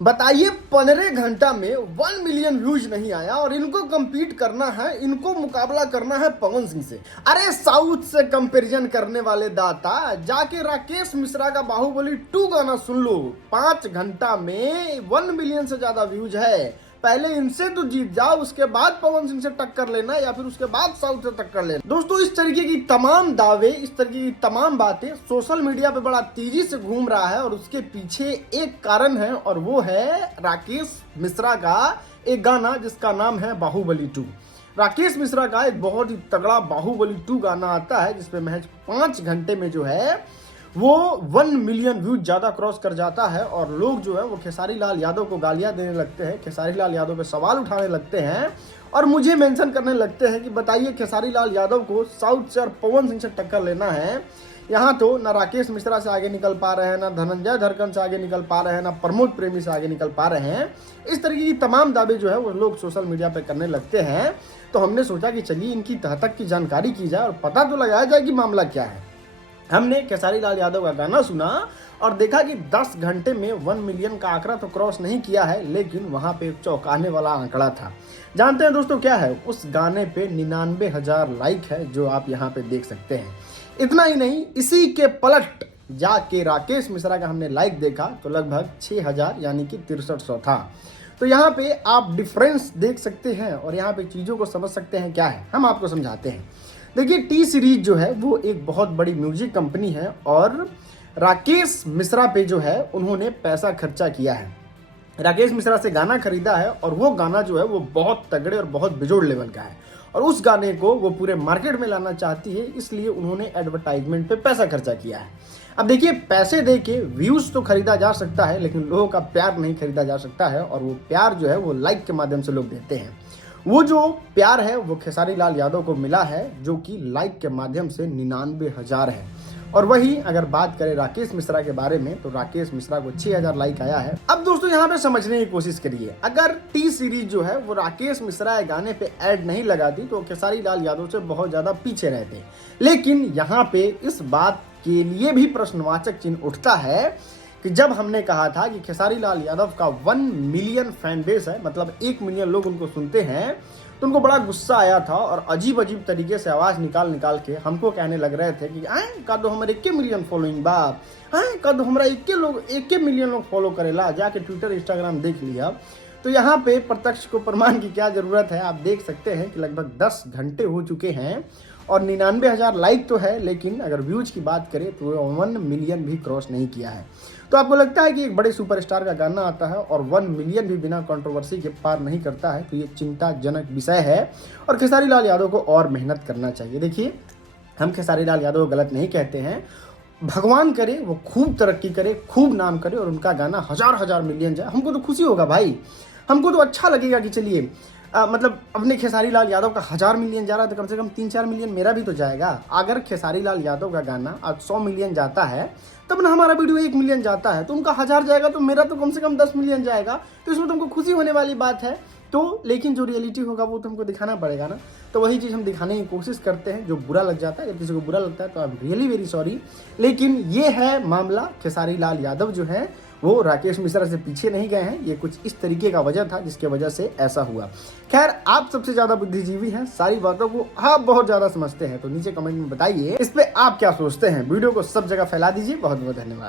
बताइए 15 घंटा में 1 मिलियन व्यूज नहीं आया और इनको compete करना है, इनको मुकाबला करना है पवन सिंह से। अरे साउथ से कंपैरिजन करने वाले दाता, जाके राकेश मिश्रा का बाहुबली 2 गाना सुन लो। 5 घंटा में 1 मिलियन से ज्यादा व्यूज है। पहले इनसे तो जीत जाओ, उसके बाद पवन सिंह से टक्कर लेना या फिर उसके बाद साउथ से टक्कर लेना। दोस्तों, इस तरीके की तमाम दावे, इस तरीके की तमाम बातें सोशल मीडिया पे बड़ा तेजी से घूम रहा है और उसके पीछे एक कारण है और वो है राकेश मिश्रा का एक गाना जिसका नाम है बाहुबली 2। राकेश मिश्रा का एक बहुत ही तगड़ा बाहुबली 2 गाना आता है जिसपे महज 5 घंटे में जो है वो 1 मिलियन व्यूज ज्यादा क्रॉस कर जाता है और लोग जो है वो खेसारी लाल यादव को गालियां देने लगते हैं, खेसारी लाल यादव पे सवाल उठाने लगते हैं और मुझे मेंशन करने लगते हैं कि बताइए खेसारी लाल यादव को साउथ से और पवन सिंह से टक्कर लेना है। यहाँ तो ना राकेश मिश्रा से आगे निकल पा रहे हैं, ना धनंजय धरकन से आगे निकल पा रहे हैं, ना प्रमोद प्रेमी से आगे निकल पा रहे हैं। इस तरीके की तमाम दावे जो है वो लोग सोशल मीडिया पे करने लगते हैं। तो हमने सोचा कि चलिए इनकी तह तक की जानकारी की जाए और पता तो लगाया जाए कि मामला क्या है। हमने खेसारी लाल यादव का गाना सुना और देखा कि 10 घंटे में 1 मिलियन का आंकड़ा तो क्रॉस नहीं किया है, लेकिन वहां पे एक चौंकाने वाला आंकड़ा था। जानते हैं दोस्तों क्या है? उस गाने पे 99,000 लाइक है, जो आप यहाँ पे देख सकते हैं। इतना ही नहीं, इसी के पलट जाके राकेश मिश्रा का हमने लाइक देखा तो लगभग 6,000 यानी कि 6300 था। तो यहाँ पे आप डिफरेंस देख सकते हैं और यहाँ पे चीज़ों को समझ सकते हैं क्या है, हम आपको समझाते हैं। देखिए, टी सीरीज जो है वो एक बहुत बड़ी म्यूजिक कंपनी है और राकेश मिश्रा पे जो है उन्होंने पैसा खर्चा किया है, राकेश मिश्रा से गाना खरीदा है और वो गाना जो है वो बहुत तगड़े और बहुत बेजोड़ लेवल का है और उस गाने को वो पूरे मार्केट में लाना चाहती है, इसलिए उन्होंने एडवर्टाइजमेंट पे पैसा खर्चा किया है। अब देखिए, पैसे दे के व्यूज तो खरीदा जा सकता है, लेकिन लोगों का प्यार नहीं खरीदा जा सकता है और वो प्यार जो है वो लाइक के माध्यम से लोग देते हैं। वो जो प्यार है वो खेसारी लाल यादव को मिला है, जो कि लाइक के माध्यम से 99,000 है। और वही अगर बात करें राकेश मिश्रा के बारे में तो राकेश मिश्रा को 6,000 लाइक आया है। अब दोस्तों यहाँ पे समझने की कोशिश करिए, अगर टी सीरीज जो है वो राकेश मिश्रा गाने पे ऐड नहीं लगाती तो खेसारी लाल यादव से बहुत ज्यादा पीछे रहते। लेकिन यहाँ पे इस बात के लिए भी प्रश्नवाचक चिन्ह उठता है कि जब हमने कहा था कि खेसारी लाल यादव का 1 मिलियन फैन बेस है, मतलब 1 मिलियन लोग उनको सुनते हैं, तो उनको बड़ा गुस्सा आया था और अजीब अजीब तरीके से आवाज निकाल निकाल के हमको कहने लग रहे थे कि आए का दो हमारे 1 मिलियन फॉलोइंग बा, आए का दो हमारा 1 मिलियन लोग फॉलो करेला, जाके ट्विटर इंस्टाग्राम देख लिया। तो यहाँ पे प्रत्यक्ष को प्रमाण की क्या जरूरत है, आप देख सकते हैं कि लगभग 10 घंटे हो चुके हैं और 99,000 लाइक तो है, लेकिन अगर व्यूज की बात करें तो 1 मिलियन भी क्रॉस नहीं किया है। तो आपको लगता है कि एक बड़े सुपरस्टार का गाना आता है और 1 मिलियन भी बिना कंट्रोवर्सी के पार नहीं करता है, तो ये चिंताजनक विषय है और खेसारी लाल यादव को और मेहनत करना चाहिए। देखिए, हम खेसारी लाल यादव को गलत नहीं कहते हैं, भगवान करे वो खूब तरक्की करे, खूब नाम करे और उनका गाना हजार मिलियन जाए, हमको तो खुशी होगा भाई, हमको तो अच्छा लगेगा कि चलिए मतलब अपने खेसारी लाल यादव का 1000 मिलियन जा रहा है तो कम से कम 3-4 मिलियन मेरा भी तो जाएगा। अगर खेसारी लाल यादव का गाना आज 100 मिलियन जाता है, तब ना हमारा वीडियो 1 मिलियन जाता है, तो उनका 1000 जाएगा तो मेरा तो कम से कम 10 मिलियन जाएगा, तो इसमें तुमको खुशी होने वाली बात है। तो लेकिन जो रियलिटी होगा वो तुमको दिखाना पड़ेगा ना, तो वही चीज़ हम दिखाने की कोशिश करते हैं। जो बुरा लग जाता है, अगर किसी को बुरा लगता है तो I am really very sorry, लेकिन ये है मामला। खेसारी लाल यादव जो है वो राकेश मिश्रा से पीछे नहीं गए हैं, ये कुछ इस तरीके का वजह था जिसके वजह से ऐसा हुआ। खैर, आप सबसे ज़्यादा बुद्धिजीवी हैं, सारी बातों को आप बहुत ज़्यादा समझते हैं, तो नीचे कमेंट में बताइए इस पे आप क्या सोचते हैं। वीडियो को सब जगह फैला दीजिए। बहुत बहुत धन्यवाद।